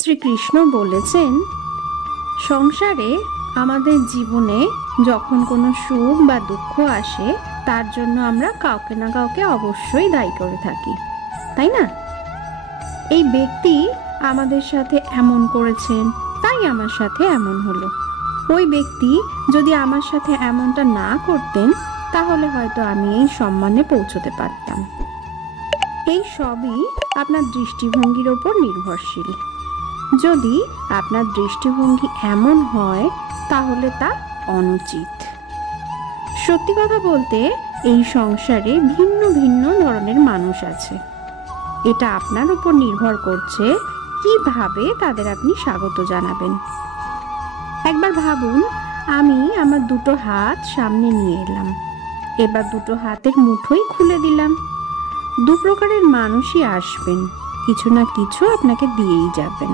শ্রীকৃষ্ণ বলেছেন, সংসারে আমাদের জীবনে যখন কোনো সুখ বা দুঃখ আসে তার জন্য আমরা কাউকে না কাউকে অবশ্যই দায়ী করে থাকি, তাই না? এই ব্যক্তি আমাদের সাথে এমন করেছেন, তাই আমার সাথে এমন হলো। ওই ব্যক্তি যদি আমার সাথে এমনটা না করতেন তাহলে হয়তো আমি এই সম্মানে পৌঁছতে পারতাম। এই সবই আপনার দৃষ্টিভঙ্গির ওপর নির্ভরশীল। যদি আপনার দৃষ্টিভঙ্গি এমন হয় তাহলে তা অনুচিত। সত্যি কথা বলতে এই সংসারে ভিন্ন ভিন্ন ধরনের মানুষ আছে। এটা আপনার উপর নির্ভর করছে কিভাবে তাদের আপনি স্বাগত জানাবেন। একবার ভাবুন, আমি আমার দুটো হাত সামনে নিয়ে এলাম, এবার দুটো হাতের মুঠোই খুলে দিলাম। দু প্রকারের মানুষই আসবেন, কিছু না কিছু আপনাকে দিয়েই যাবেন।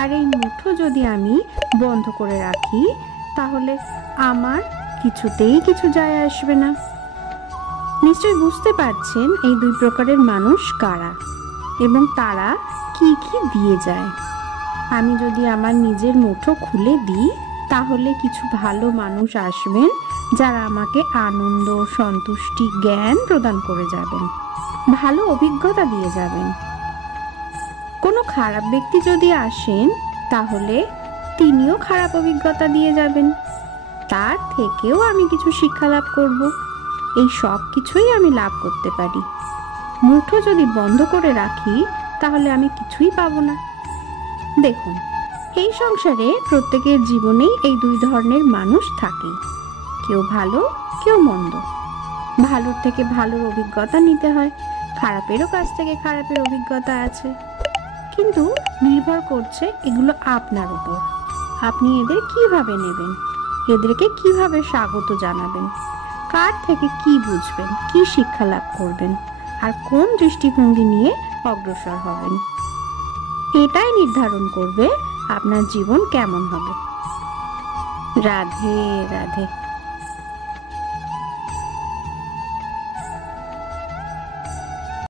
আর এই মুঠো যদি আমি বন্ধ করে রাখি তাহলে আমার কিছুতেই কিছু যায় আসবে না। নিশ্চয় বুঝতে পারছেন এই দুই প্রকারের মানুষ কারা এবং তারা কি কি দিয়ে যায়। আমি যদি আমার নিজের মুঠো খুলে দিই তাহলে কিছু ভালো মানুষ আসবেন যারা আমাকে আনন্দ, সন্তুষ্টি, জ্ঞান প্রদান করে যাবেন, ভালো অভিজ্ঞতা দিয়ে যাবেন। কোনো খারাপ ব্যক্তি যদি আসেন তাহলে তিনিও খারাপ অভিজ্ঞতা দিয়ে যাবেন, তার থেকেও আমি কিছু শিক্ষা লাভ করব। এই সব কিছুই আমি লাভ করতে পারি। মুঠো যদি বন্ধ করে রাখি তাহলে আমি কিছুই পাবো না। দেখুন, এই সংসারে প্রত্যেকের জীবনেই এই দুই ধরনের মানুষ থাকে, কেউ ভালো, কেউ মন্দ। ভালোর থেকে ভালোর অভিজ্ঞতা নিতে হয়, খারাপেরও কাছ থেকে খারাপের অভিজ্ঞতা আছে। কিন্তু নির্ভর করছে এগুলো আপনার উপর। আপনি এদের কিভাবে নেবেন, এদেরকে কিভাবে স্বাগত জানাবেন, কার থেকে কি বুঝবেন, কি শিক্ষা লাভ করবেন, আর কোন দৃষ্টিভঙ্গি নিয়ে অগ্রসর হবেন। এটাই নির্ধারণ করবে আপনার জীবন কেমন হবে। রাধে রাধে।